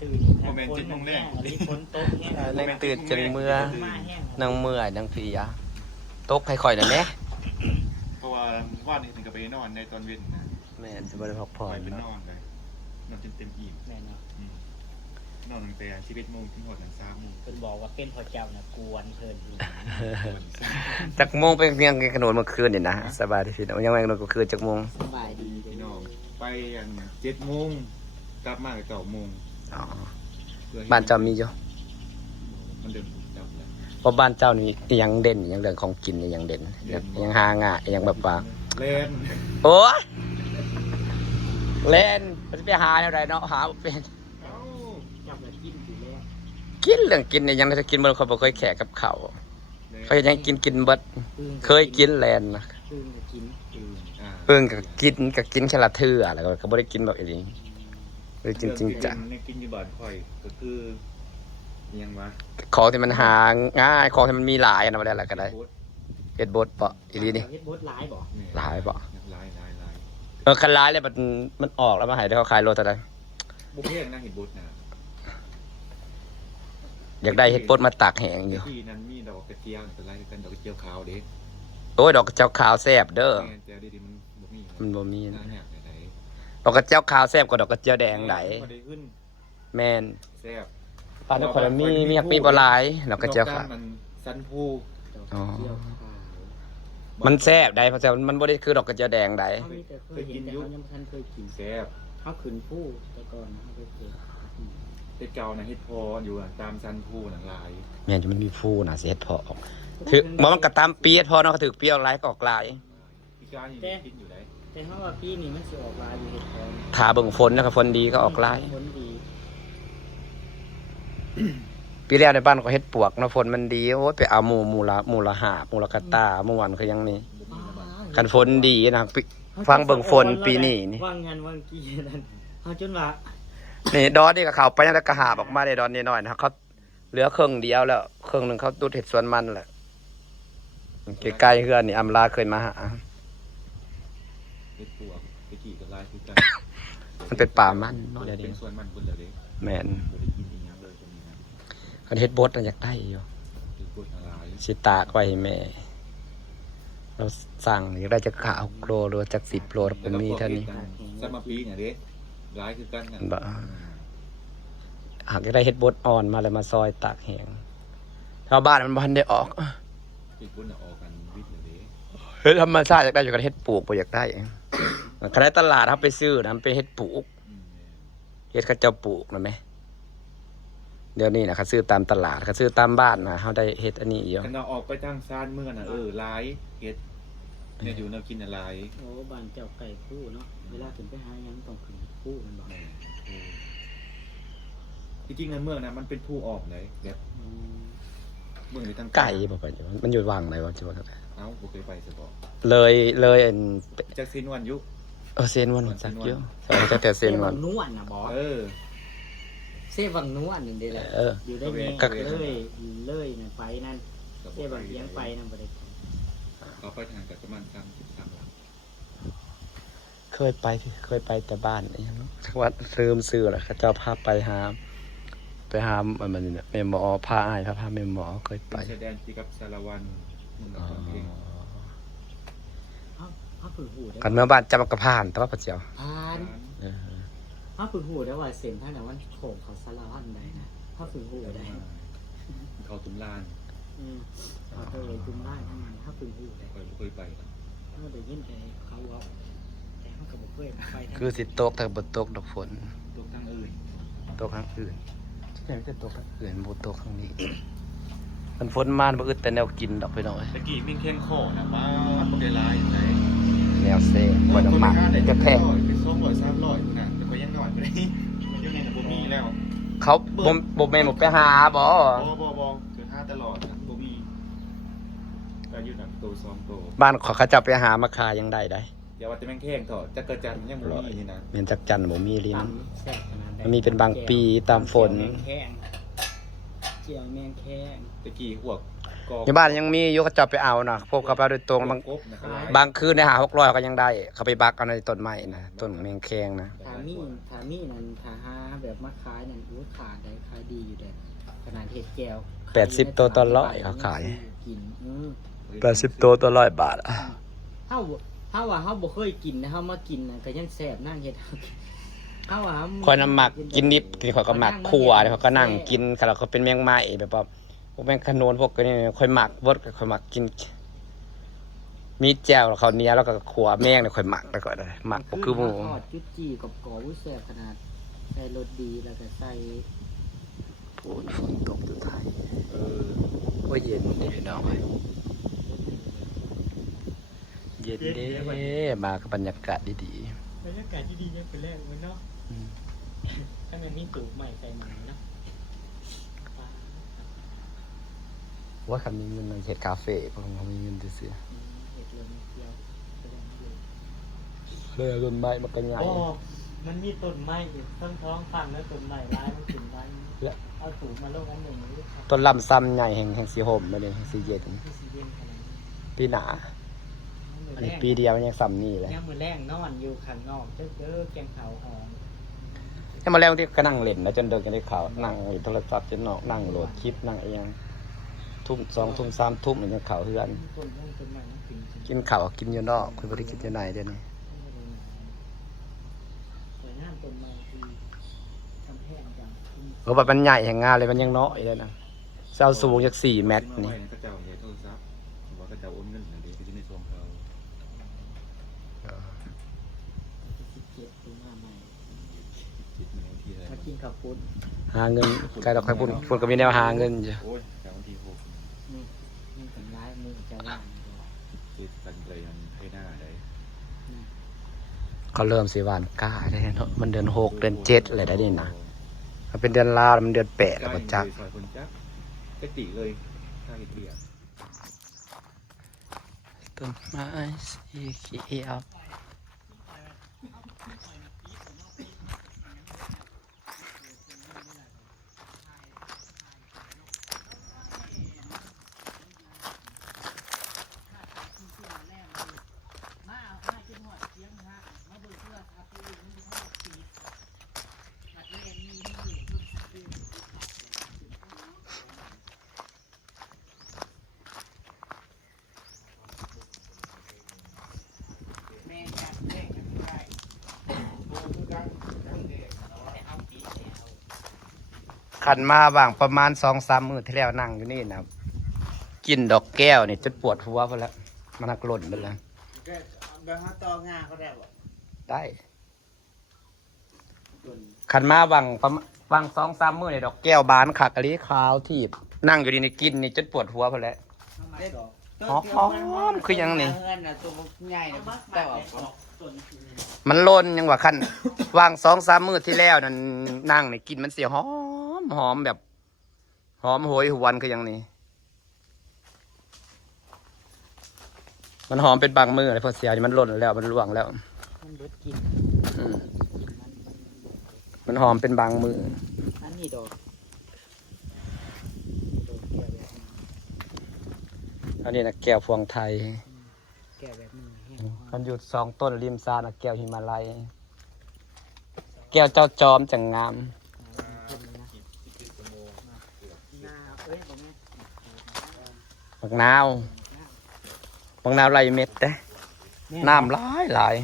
ตื่นโมเมนต์7 โมงแรกฝนตกแห้ง เล่นตื่นจังเมื่อนั่งเมื่อยนั่งเพลียตกค่อยๆหน่อยไหม เพราะว่าว่านนี่ถึงกับไปนอนในตอนเย็นนะ แม่จะบ่ได้พักผ่อน ไปนอนเลยนอนจนเต็มอิ่มแม่เนาะนอนตั้งแต่11 โมงถึง3 โมง เพิ่นบอกว่าเป็นพระเจ้าน่ะกวนเพิ่นอยู่ จักโมงไปเพียงขนมเมื่อคืนนี่นะสบายดีพี่น้องยังไงขนมเมื่อคืนจักโมง สบายดี พี่น้องไปอัน7 โมงกลับมา9 โมง อ๋อบ้านเจ้ามีอยู่ มันเดินจับเลย เพราะบ้านเจ้านี่อิหยังเด่นอิหยังเรื่องของกินอิหยังเด่นอิหยังหางะอิหยังแบบว่า เล่น โอ้ยเล่นมันจะไปหาอะไรเนาะหาบ่เป็น เอ้า จับแล้วกินอยู่แล้ว กินเรื่องกินเนี่ยยังจะกินเมื่อคนบ่เคยแขกกับเขาวเขายังกินเบิดเคยกินแลนนะ พึ่งก็กิน เพิ่งก็กินแค่ละเทื่อแล้วก็บ่ได้กินแบบนี้เลยจริงๆจัง เนี่ยกินอยู่บ้านข่อยก็คือยังวะ ของที่มันหาง่ายของที่มันมีหลายนะบ่ได้ละก็ได้ โบ๊ท เฮ็ดบดเปาะอีหลีนี่ เฮ็ดบดหลายบ่ เนี่ย หลายเปาะ หลาย คันหลายเลยมันออกแล้วมาให้ได้เขาขายโลเท่าใด บุกเพศนะเห็นโบ๊ทนะ อยากได้เฮ็ดบดมาตากแห้งอยู่ ที่นั้นมีดอกกระเจียวเป็นไรกันดอกกระเจียวขาวเด้ โอ้ยดอกกระเจ้าขาวแซ่บเด้อ แม่นแต่ดีๆมันบ่มี มันบ่มี น่าอยากไหน ดอกกระเจ้าขาวแซ่บกว่าดอกกระเจียวแดงไหล บ่ได้ขึ้น แม่น แซ่บ ปานนครมีอยากมีบ่หลายดอกกระเจียวขาว มันสันผู อ๋อ เที่ยวขาว มันแซ่บได้เพราะแต่มันบ่ได้คือดอกกระเจียวแดงไหล เขามีแต่เคยเห็นแต่เขายังบ่ทันเคยกิน แซ่บ เขาขึ้นผู้แต่ก่อนนะเขาไปเก็บ เฮ็ดเก่านะเฮ็ดพออยู่อะตามสันผูหนังลาย แม่นจะมันมีฟูน่ะสิเฮ็ดพอออกถือบ่มันก็ตามเปียดพอเนาะก็ถือเปรี้ยวหลายก็ออกหลาย พี่กายังกินอยู่ได้ แต่เขาว่าปีนี้มันสิออกลายอยู่เฮ็ดพอ ถ้าเบิ่งฝนนะครับฝนดีก็ออกหลาย ผลดี ปีแล้วในบ้านก็เฮ็ดปวกเนาะฝนมันดีโอ้ยไปเอาหมู่ละหาบหมู่ละกะตาเมื่อวานคือยังนี่คันฝนดีนะฟังเบิ่งฝนปีนี้นี่ ว่างงานว่างกี้นั่นเขาจนว่า นี่ดอนนี่ก็เข้าไปแล้วก็หาบออกมาได้ดอนน้อยๆนะเขาเหลือครึ่งเดียวแล้วครึ่งหนึงเขาดูดเห็ดสวนมันแหละใกล้ๆเฮือนนี่อำลาเคยมาหา เฮ็ดปวกตะกี้กับลายคือกัน มันเป็นป่ามันเนาะเดี๋ยว เป็ นี้ นส่วนมันพุ่นแล้วเด้ แม่น บ่ได้กินอีหยังเลยตรงนี้นะ คันเฮ็ดบดน่ะอยากได้อยู่ คือพูดอะไร สิตากไว้ให้แม่เราสั่งอยากได้จัก9โลหรือว่าจัก10โลผมมีเท่านี้ สมาปีเนี่ยเด้ร้ายคือกันน่ะ บ่หากอยากได้เฮ็ดบดอ่อนมาแล้วมาซอยตากแห้งชาวบ้านมันบ่ทันได้ออก ที่พุ่นน่ะออกกันวิทย์เลยเด้ เฮ็ดธรรมชาติอยากได้อยู่กับเฮ็ดปลูกบ่อยากได้คันได้ตลาดครับไปซื้อนะมันเป็นเฮ็ดปลูก เฮ็ดเขาเจ้าปลูกนะแม่เดี๋ยวนี้นะเขาซื้อตามตลาดเขาซื้อตามบ้านนะเขาได้เฮ็ดอันนี้อยู่ คันเราออกไปทางซานเมื่อน่ะร้ายเฮ็ดเนี่ยอยู่แนวกินอะไร โอ้บ้านเจ้าไก่คู่เนาะเวลาขึ้นไปหายังต้องขึ้นคู่มันบอก จริงๆในเมืองนะมันเป็นผู้ออกเลยแบบเมืองในทาง ไก่บ่ไปจ้ะมันอยู่วังไหนวะจิว่า เอ้าบ่เคยไปซะบ่ เลยอัน จักซินวันยุ เซนวันจักอยู่สองจักแต่เซนวัน นวลนะบอส เออ เซวังนวลนี่เด้แหละ เออ อยู่ได้แม่เลยนั่นไปนั่นเซวังเลี้ยงไปนั่นบ่ได้ เขาไปทางกับประมาณ33หลัง เคยไปแต่บ้านนี่เนาะวัดซื้อแหละเขาเจ้าพาไปหามันเนี่ยแม่หมอพาอ้ายพาแม่หมอเคยไป ชายแดนที่กับสารวันมึง อ๋อ กับเพลง เขาฝึกหูได้ กันเมื่อบ้านจำกระพานแต่ว่าปัจเจียว ผ่าน เออ เขาฝึกหูได้ว่าเส้นทางนั้นมันโค้งเขาสารวัตรได้นะเขาฝึกหูได้ เขาตุ้มลาน เขาเคยจุ่มได้ทั้งนั้นเขาฝึกหูได้ เคยไป เขาได้ยินแต่เขาว่าแต่เขาก็บ่เคยไป คือสิตกแต่บ่ตกดอกฝน ตัวทางอื่น ตกทางอื่นที่ไหนจะตกทางอื่นบ่ตกทางนี้ มันฝนมาบ่อึดแต่แนวกินดอกไปหน่อย ตะกี้มีเค้นโคนะมาบ่ได้ลายไหน แนวเซ่บ่น้ำมันจะแพง เป็น200 300นะแต่ก็ยังน้อยบ่ได้มันอยู่ในบ่มีแล้ว เขาบ่แม่นบ่ไปหาบ่ บ่คือ5ตลอดนะบ่มีก็อยู่นั่นโต2โต บ้านเขาเจ้าไปหามาขายยังได้ได้ อย่าว่าแต่แม่งแข้งเถอะจักรจันทร์ยังบ่มีนี่นะ แม่นจักจันทร์บ่มีลิ้น ตำแซ่บขนาดใด มันมีเป็นบางปีตามฝน เจียวแมงแข้ง ตะกี้พวกค อยู่บ้านยังมีอยู่เขาจะไปเอานะพวกเขาไปโดยตรงบางคืนในหา600ก็ยังได้ เขาไปบักเอาในต้นไม้นะต้นแมงแคงนะ ถามีนั่นถาหาแบบมาขายนั่นรู้ขาดได้ขายดีอยู่เด้ขนาดเห็ดแก้ว 80ตัวต่อร้อยเขาขาย กิน80ตัวต่อ100 บาท เฮาว่าเฮาบ่เคยกินนะเฮามากินน่ะก็ยังแซ่บนั่งเฮ็ดเฮาว่า คอยน้ำหมักกินดิบที่เขาก็หมักขั่วเขาก็นั่งกินเขาก็เป็นแมงไม้แบบว่าพวกแมงขนุนพวกนี้ค่อยหมักบดค่อยหมักกิน มีแจ่วเขาเนี้ยแล้วก็ขั่วแมงเนี่ยค่อยหมักแล้วก็ได้หมักก็คือหมู ทอดจุดจี้กับกอวุ้แซ่บขนาดใส่รสดีแล้วก็ใส่ โอ้ยฝนตกอยู่ไทยโอ้ยเย็นดีพี่น้องเย็นเด้มากับบรรยากาศดี บรรยากาศที่ดีเนี่ยเป็นแรกเลยเนาะถ้ามันมีตูบใหม่ใส่ใหม่เนาะ ว่าคันมีเงินในเขตคาเฟ่เพราะเขามีเงินซื้อ เห็ดเรือเดียวแสดงอยู่ เลยต้นไม้มันก็ใหญ่ โอ้มันมีต้นไม้อยู่ต้นท้องฟังแล้วต้นไม้ร้ายมันถึงไว้เอาตูบมาลงอันหนึ่งนี่ครับ ต้นลำซ้ำใหญ่แห่งสีห่มมาเลยแห่งสีเย็น ที่สีเย็นขนาดนี้ ปีหนาอันนี้ปีเดียวมันยังซ้ำนี่เลย ย่างมือแรงนอนอยู่ข้างนอกเจอแกงขาวหอม ให้มาแล้วที่ก็นั่งเล่นแล้วจนเดินกันได้ข่าวนั่งโทรศัพท์จนนอกนั่งโหลดคลิปนั่งเองทุ่ม2 ทุ่ม 3 ทุ่มอย่างเงี้ยข่าวเฮือน ต้นไม้มันถึงจริง กินข่าวกินอยู่นอกคุยบริกินอยู่ในเดี๋ยวนี้ สวยงามต้นไม้ที่ทำแห้งจัง เพราะว่ามันใหญ่แห่งงานเลยมันยังน้อยเลยนะเสาสูงจาก4 เมตรนี่ ก็จะเอาเงินโทรศัพท์หรือว่าก็จะโอนเงินอะไรก็จะในช่วงเขา 17ต้นไม้ จิตมันบางทีอะไร มากินข้าวปุ้น หาเงินกายดอกไม้พุ่นก็มีแนวหาเงินอยู่ โอ้ยแต่บางทีหก นี่ถึงร้ายมือจะว่าง จิตกันเลยมันให้หน้าได้ เขาเริ่มสิหวานกล้าได้เนาะมันเดือน6 เดือน 7อะไรได้นี่นะมันเป็นเดือนลาวมันเดือน8แล้วก็จัก ซอยคนจักก็ติเลยถ้าเกียร์ ต้นไม้สีเขียวขันมาบางประมาณ2-3 มื้อที่แล้วนั่งอยู่นี่นะกินดอกแก้วนี่จนปวดหัวไปแล้วมันหักหล่นไปแล้ว แบบฮะตองาเขาได้บ่ ได้ขันมาบาง2-3 มื้อนี่ดอกแก้วบานขากะลีขาวที่นั่งอยู่นี่กินนี่จนปวดหัวไปแล้วหอมคือยังนี่ ตัวใหญ่นะแต่ว่า มันหล่นยังว่าขั้น วาง 2-3 มื้อที่แล้วนั่นนั่งนี่กินมันเสียหอมแบบหอมโหยหวนคือยังนี่มันหอมเป็นบางมื้อเลยพอเสียนี่มันหล่นแล้วมันร่วงแล้ว มันรสกิน อืมมันหอมเป็นบางมื้อ อันนี้ดอกแก่แบบนี้ อันนี้นะแก้วพวงไทย แก่แบบนี้ มันอยู่2 ต้นริมซานะแก้วหิมาลัยแก้วเจ้าจอมจังงาม บักนาวไรเม็ดเด้น้ำหลาย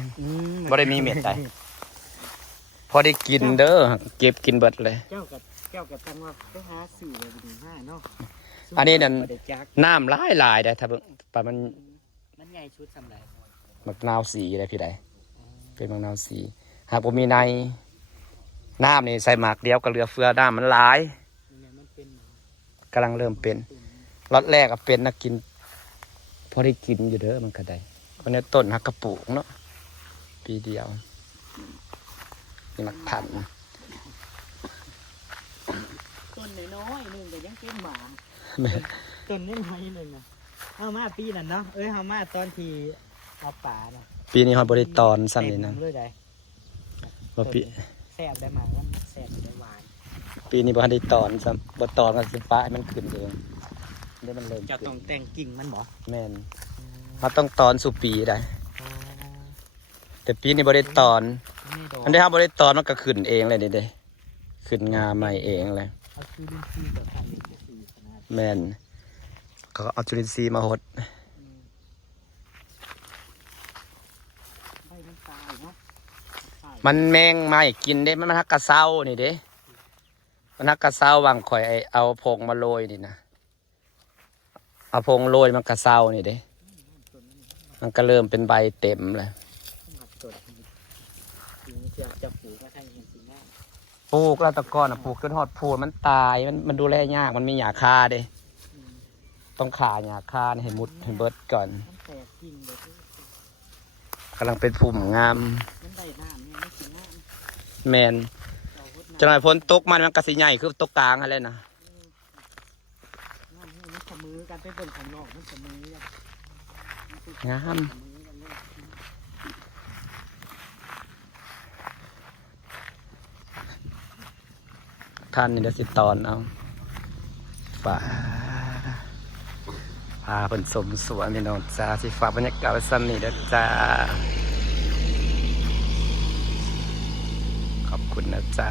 บ่ได้มีเม็ดใดพอได้กินเด้อเก็บกินเบิดเลย เจ้ากับตังว่าไปหาสื่อเลยดีมากเนาะ อันนี้นั่นน้ำหลายได้ถ้าเบิ่งปะมัน มันใหญ่ชุดสำหรับ บักนาวสีได้พี่ใดเป็นบักนาวสีหากบ่มีในน้ำนี่ใส่หมากเดียวก็เหลือเฟือน้ำมันหลาย มันเป็น กำลังเริ่มเป็นล็อตแรกก็เป็นนักกินพอได้กินอยู่เด้อมันก็ได้คนนี้ต้นฮักกระปุกเนาะปีเดียวนี่มักทัน ต้นน้อยๆนึงแต่ยังเป็นหมาต้นน้อยๆนึงนะเฮามาปีนั้นเนาะเฮามาตอนที่เอาป่าเนาะ ปีนี้ฮอดบ่ได้ตอนซ้ำนี่นะ เลยได้ บ่ปี แซ่บได้มาว่าแซ่บได้หวาน ปีนี้บ่ทันได้ตอนซ้ำบ่ตอนก็สิฟ้าให้มันขึ้นเอง ได้มันเริ่ม จะต้องแต่งกิ่งมันบ่ แม่นเราต้องตอนสู่ปีได้แต่ปีนี้บ่ได้ตอน ไม่ดอก อันนี้ครับบ่ได้ตอนมันก็ขึ้นเองเลยเด้ขึ้นงาใหม่เองเลย เอาคือดินซีกับทางดินซีขนาด แม่นก็เอาจุลินทรีย์มาหด ใบมันตายเนาะตาย มันแมงไม่กินเด้มันฮักกระเซ้านี่เด้มันฮักกระเซ้าวางข่อยเอาผงมาโรยนี่นะเอาผงโรยมันกระเซ้านี่เด้มันก็เริ่มเป็นใบเต็มเลย หมักสดทีนี้จะปลูกก็ใช่เห็นสิแม่ ปลูกแล้วแตะก้อนปลูกจนหอดพูนมันตายมันดูแลยากมันมีหญ้าคาเด้ต้องขาหญ้าคาให้มุดให้เบิดก่อน มันแตกกิ่งเลย กำลังเป็นพุ่มงาม มันได้น้ำเนี่ยไม่กินน้ำ แมน เราพด จะหน่อยฝนตกมันกระสีใหญ่คือตกกลางอะไรนะ น้ำให้มันเสมอกันไปเบิ่งข้างนอกมันเสมอกัน งาม เสมอกันเลย ท่านนี่เดี๋ยวสิตอนเอาฝ่าพาเป็นสมสวนพี่น้องจ้าสิฝากบรรยากาศไว้ซ้ำนี่เด้อจ้า ขอบคุณนะจ้า